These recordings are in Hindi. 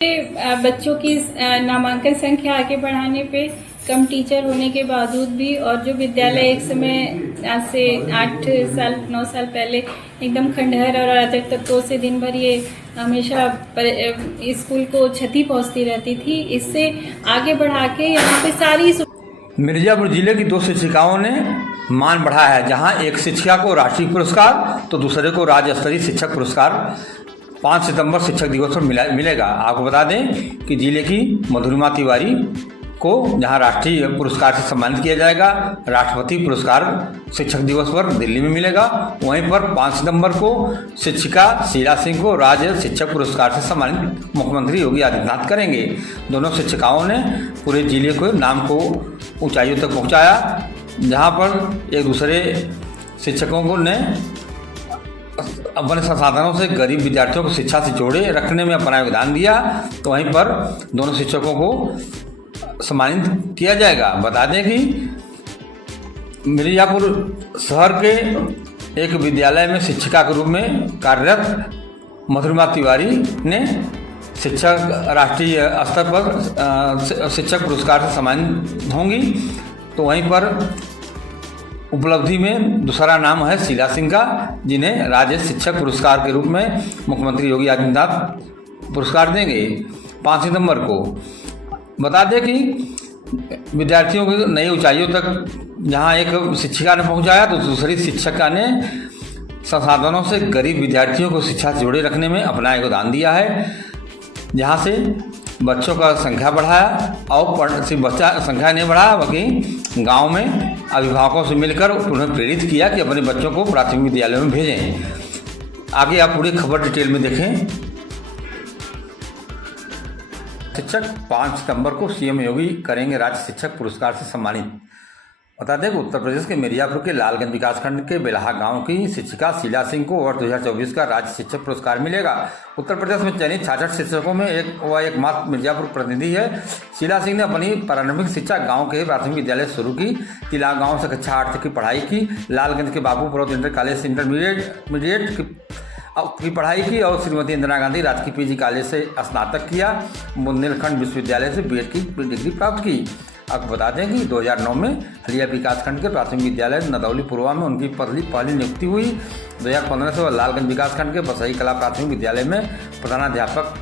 बच्चों की नामांकन संख्या आगे बढ़ाने पे कम टीचर होने के बावजूद भी, और जो विद्यालय एक समय आज से 8 साल 9 साल पहले एकदम खंडहर और अराजक तत्वों से दिन भर ये हमेशा स्कूल को क्षति पहुंचती रहती थी, इससे आगे बढ़ा के यहाँ पे सारी मिर्जापुर जिले की 2 शिक्षिकाओं ने मान बढ़ाया है, जहां एक शिक्षिका को राष्ट्रीय पुरस्कार तो दूसरे को राज्य स्तरीय शिक्षक पुरस्कार 5 सितंबर शिक्षक दिवस पर मिलेगा। आपको बता दें कि जिले की मधुरिमा तिवारी को जहां राष्ट्रीय पुरस्कार से सम्मानित किया जाएगा, राष्ट्रपति पुरस्कार शिक्षक दिवस पर दिल्ली में मिलेगा। वहीं पर 5 सितंबर को शिक्षिका शीला सिंह को राज्य शिक्षक पुरस्कार से सम्मानित मुख्यमंत्री योगी आदित्यनाथ करेंगे। दोनों शिक्षिकाओं ने पूरे जिले के नाम को ऊंचाइयों तक पहुंचाया, जहां पर एक दूसरे शिक्षकों को ने अपने संसाधनों से गरीब विद्यार्थियों को शिक्षा से जोड़े रखने में अपना योगदान दिया। तो वहीं पर दोनों शिक्षकों को सम्मानित किया जाएगा। बता दें कि मिर्जापुर शहर के एक विद्यालय में शिक्षिका के रूप में कार्यरत मधुरिमा तिवारी ने शिक्षक राष्ट्रीय स्तर पर शिक्षक पुरस्कार से सम्मानित होंगी। तो वहीं पर उपलब्धि में दूसरा नाम है शीला सिंह का, जिन्हें राज्य शिक्षक पुरस्कार के रूप में मुख्यमंत्री योगी आदित्यनाथ पुरस्कार देंगे 5 सितंबर को। बता दें कि विद्यार्थियों को नई ऊंचाइयों तक जहां एक शिक्षिका ने पहुंचाया, तो दूसरी शिक्षिका ने संसाधनों से गरीब विद्यार्थियों को शिक्षा से जोड़े रखने में अपना योगदान दिया है, जहां से बच्चों का संख्या बढ़ाया और सिर्फ बच्चा संख्या नहीं बढ़ाया, बल्कि गांव में अभिभावकों से मिलकर उन्हें प्रेरित किया कि अपने बच्चों को प्राथमिक विद्यालय में भेजें। आगे आप पूरी खबर डिटेल में देखें। शिक्षक 5 सितंबर को सीएम योगी करेंगे राज्य शिक्षक पुरस्कार से सम्मानित। बता दें कि उत्तर प्रदेश के मिर्जापुर के लालगंज विकासखंड के बेलहा गांव की शिक्षिका शीला सिंह को वर्ष 2024 का राज्य शिक्षक पुरस्कार मिलेगा। उत्तर प्रदेश में चयनित 66 शिक्षकों में एकमात्र मिर्जापुर प्रतिनिधि है। शीला सिंह ने अपनी प्रारंभिक शिक्षा गांव के प्राथमिक विद्यालय से शुरू की। तिला गांव से कक्षा 8 तक की पढ़ाई की। लालगंज के बाबू पर्वत इंटर कॉलेज से इंटरमीडिएट की पढ़ाई की और श्रीमती इंदिरा गांधी राजकीय पीजी कॉलेज से स्नातक किया। बुंदेलखंड विश्वविद्यालय से बीएड की डिग्री प्राप्त की। आपको बता दें कि 2009 में हलिया विकासखंड के प्राथमिक विद्यालय नदौली पूर्वा में उनकी पहली नियुक्ति हुई। 2015 से वह लालगंज विकासखंड के बसई कला प्राथमिक विद्यालय में प्रधानाध्यापक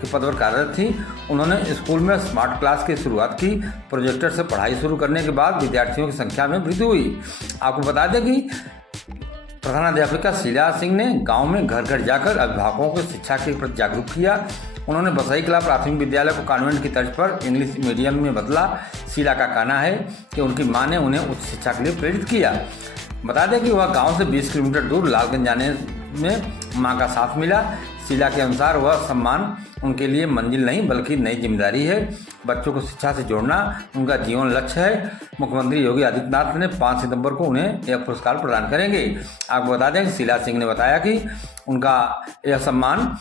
के पद पर कार्यरत थी। उन्होंने स्कूल में स्मार्ट क्लास की शुरुआत की। प्रोजेक्टर से पढ़ाई शुरू करने के बाद विद्यार्थियों की संख्या में वृद्धि हुई। आपको बता दें कि प्रधानाध्यापिका शीला सिंह ने गांव में घर घर जाकर अभिभावकों को शिक्षा के प्रति जागरूक किया। उन्होंने बसई कला प्राथमिक विद्यालय को कॉन्वेंट की तर्ज पर इंग्लिश मीडियम में बदला। शीला का कहना है कि उनकी मां ने उन्हें उच्च शिक्षा के लिए प्रेरित किया। बता दें कि वह गांव से 20 किलोमीटर दूर लालगंज जाने में मां का साथ मिला। शीला के अनुसार वह सम्मान उनके लिए मंजिल नहीं बल्कि नई जिम्मेदारी है। बच्चों को शिक्षा से जोड़ना उनका जीवन लक्ष्य है। मुख्यमंत्री योगी आदित्यनाथ ने 5 सितंबर को उन्हें यह पुरस्कार प्रदान करेंगे। आपको बता दें कि शीला सिंह ने बताया कि उनका यह सम्मान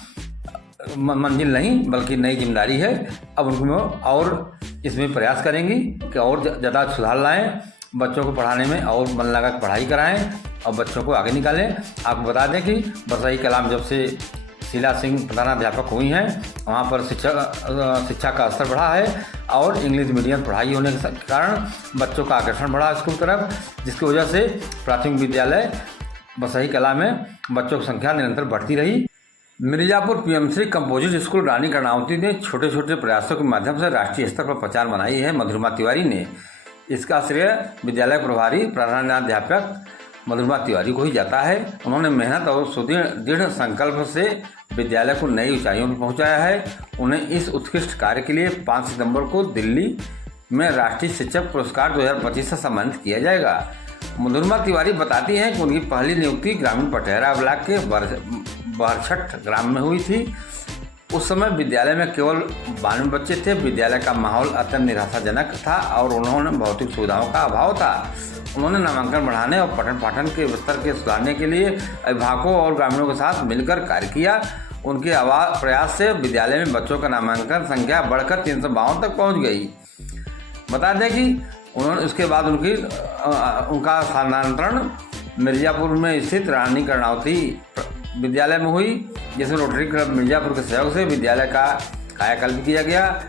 मंजिल नहीं बल्कि नई जिम्मेदारी है। अब उनको और इसमें प्रयास करेंगी कि और ज़्यादा सुधार लाएं, बच्चों को पढ़ाने में और मन लगा के पढ़ाई कराएं और बच्चों को आगे निकालें। आपको बता दें कि बसई कला में जब से शीला सिंह प्रधानाध्यापक हुई हैं, वहाँ पर शिक्षा का स्तर बढ़ा है और इंग्लिश मीडियम पढ़ाई होने के कारण बच्चों का आकर्षण बढ़ा स्कूल तरफ, जिसकी वजह से प्राथमिक विद्यालय बसई कला में बच्चों की संख्या निरंतर बढ़ती रही। मिर्जापुर पीएमसी कंपोजिट स्कूल रानी कर्णावती ने छोटे छोटे प्रयासों के माध्यम से राष्ट्रीय स्तर पर पहचान बनाई है। मधुरिमा तिवारी ने इसका श्रेय विद्यालय प्रभारी प्रधानाध्यापक मधुरिमा तिवारी को ही जाता है। उन्होंने मेहनत और सुदृढ़ संकल्प से विद्यालय को नई ऊंचाइयों पर पहुंचाया है। उन्हें इस उत्कृष्ट कार्य के लिए 5 सितंबर को दिल्ली में राष्ट्रीय शिक्षक पुरस्कार 2025 से सम्मानित किया जाएगा। मधुरिमा तिवारी बताती हैं कि उनकी पहली नियुक्ति ग्रामीण पटेहरा ब्लॉक के बरछठ ग्राम में हुई थी। उस समय विद्यालय में केवल 92 बच्चे थे। विद्यालय का माहौल अत्यंत निराशाजनक था और उन्होंने भौतिक सुविधाओं का अभाव था। उन्होंने नामांकन बढ़ाने और पठन पाठन के स्तर के सुधारने के लिए अभिभावकों और ग्रामीणों के साथ मिलकर कार्य किया। उनके प्रयास से विद्यालय में बच्चों का नामांकन संख्या बढ़कर 352 तक पहुँच गई। बता दें कि उन्होंने उसके बाद उनका स्थानांतरण मिर्जापुर में स्थित रानी कर्णावती विद्यालय में हुई, जिसमें रोटरी क्लब मिर्जापुर के सहयोग से विद्यालय का कायाकल्प किया गया।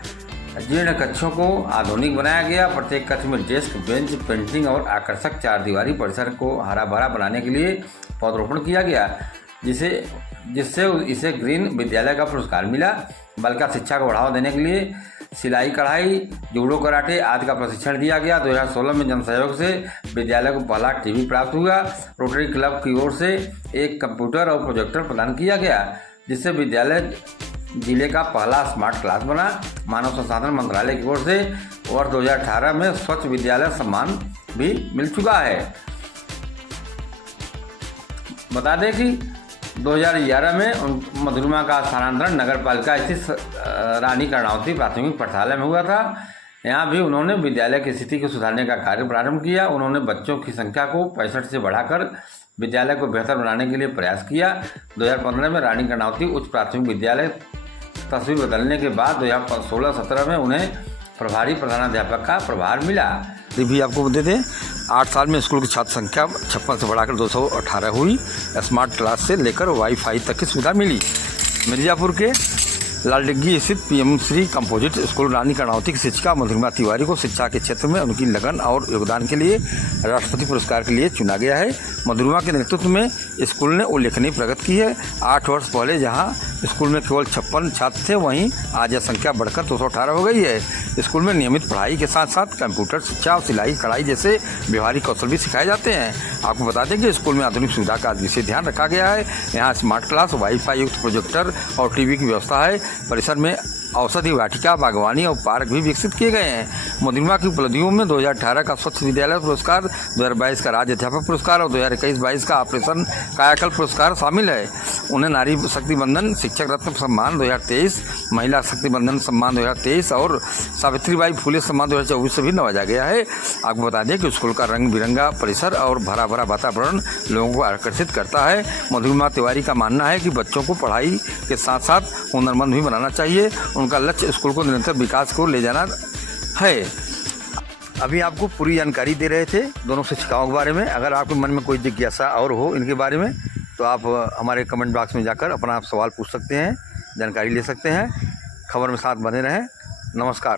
जीर्ण कक्षों को आधुनिक बनाया गया। प्रत्येक कक्ष में डेस्क, बेंच, पेंटिंग और आकर्षक चारदीवारी परिसर को हरा भरा बनाने के लिए पौधरोपण किया गया, जिससे इसे ग्रीन विद्यालय का पुरस्कार मिला। बालिका शिक्षा को बढ़ावा देने के लिए सिलाई कढ़ाई, जूडो कराटे आदि का प्रशिक्षण दिया गया। 2016 में जन सहयोग से विद्यालय को पहला टीवी प्राप्त हुआ। रोटरी क्लब की ओर से एक कंप्यूटर और प्रोजेक्टर प्रदान किया गया, जिससे विद्यालय जिले का पहला स्मार्ट क्लास बना। मानव संसाधन मंत्रालय की ओर से वर्ष 2018 में स्वच्छ विद्यालय सम्मान भी मिल चुका है। बता दें कि 2011 में मधुरमा का स्थानांतरण नगर पालिका स्थित रानी कर्णावती प्राथमिक पाठशाला में हुआ था। यहाँ भी उन्होंने विद्यालय की स्थिति को सुधारने का कार्य प्रारंभ किया। उन्होंने बच्चों की संख्या को 65 से बढ़ाकर विद्यालय को बेहतर बनाने के लिए प्रयास किया। 2015 में रानी कर्णावती उच्च प्राथमिक विद्यालय तस्वीर बदलने के बाद 2016-17 में उन्हें प्रभारी प्रधानाध्यापक का प्रभार मिला। ये भी आपको बता दें, 8 साल में स्कूल की छात्र संख्या 56 से बढ़ाकर 218 हुई। स्मार्ट क्लास से लेकर वाईफाई तक की सुविधा मिली। मिर्जापुर के लालडिग्गी स्थित पीएम श्री कंपोजिट स्कूल रानी कर्णावती की शिक्षिका मधुरमा तिवारी को शिक्षा के क्षेत्र में उनकी लगन और योगदान के लिए राष्ट्रपति पुरस्कार के लिए चुना गया है। मधुरमा के नेतृत्व में स्कूल ने उल्लेखनीय प्रगति की है। 8 वर्ष पहले जहां स्कूल में केवल 56 छात्र थे, वहीं आज यह संख्या बढ़कर 218 हो गई है। स्कूल में नियमित पढ़ाई के साथ साथ कंप्यूटर शिक्षा और सिलाई कढ़ाई जैसे व्यवहारिक कौशल भी सिखाए जाते हैं। आपको बता दें कि स्कूल में आधुनिक सुविधा का विशेष ध्यान रखा गया है। यहाँ स्मार्ट क्लास, वाईफाई युक्त प्रोजेक्टर और टीवी की व्यवस्था है। परिसर में औषधि वाटिका, बागवानी और पार्क भी विकसित किए गए हैं। मधुरमा की उपलब्धियों में 2018 का स्वच्छ विद्यालय पुरस्कार, 2022 का राज्य अध्यापक पुरस्कार और 2021-22 का ऑपरेशन कायाकल्प पुरस्कार शामिल है। उन्हें नारी शक्ति बंधन शिक्षक रत्न सम्मान 2023, महिला शक्ति बंधन सम्मान 2023 और सावित्रीबाई फुले सम्मान 2024 से भी नवाजा गया है। आपको बता दें कि स्कूल का रंग बिरंगा परिसर और भरा भरा वातावरण लोगों को आकर्षित करता है। मधुरमा तिवारी का मानना है कि बच्चों को पढ़ाई के साथ साथ हुनरमंद भी बनाना चाहिए। उनका लक्ष्य स्कूल को निरंतर विकास को ले जाना है। अभी आपको पूरी जानकारी दे रहे थे दोनों शिक्षिकाओं के बारे में। अगर आपके मन में कोई जिज्ञासा और हो इनके बारे में तो आप हमारे कमेंट बॉक्स में जाकर अपना सवाल पूछ सकते हैं, जानकारी ले सकते हैं। खबर में साथ बने रहें। नमस्कार।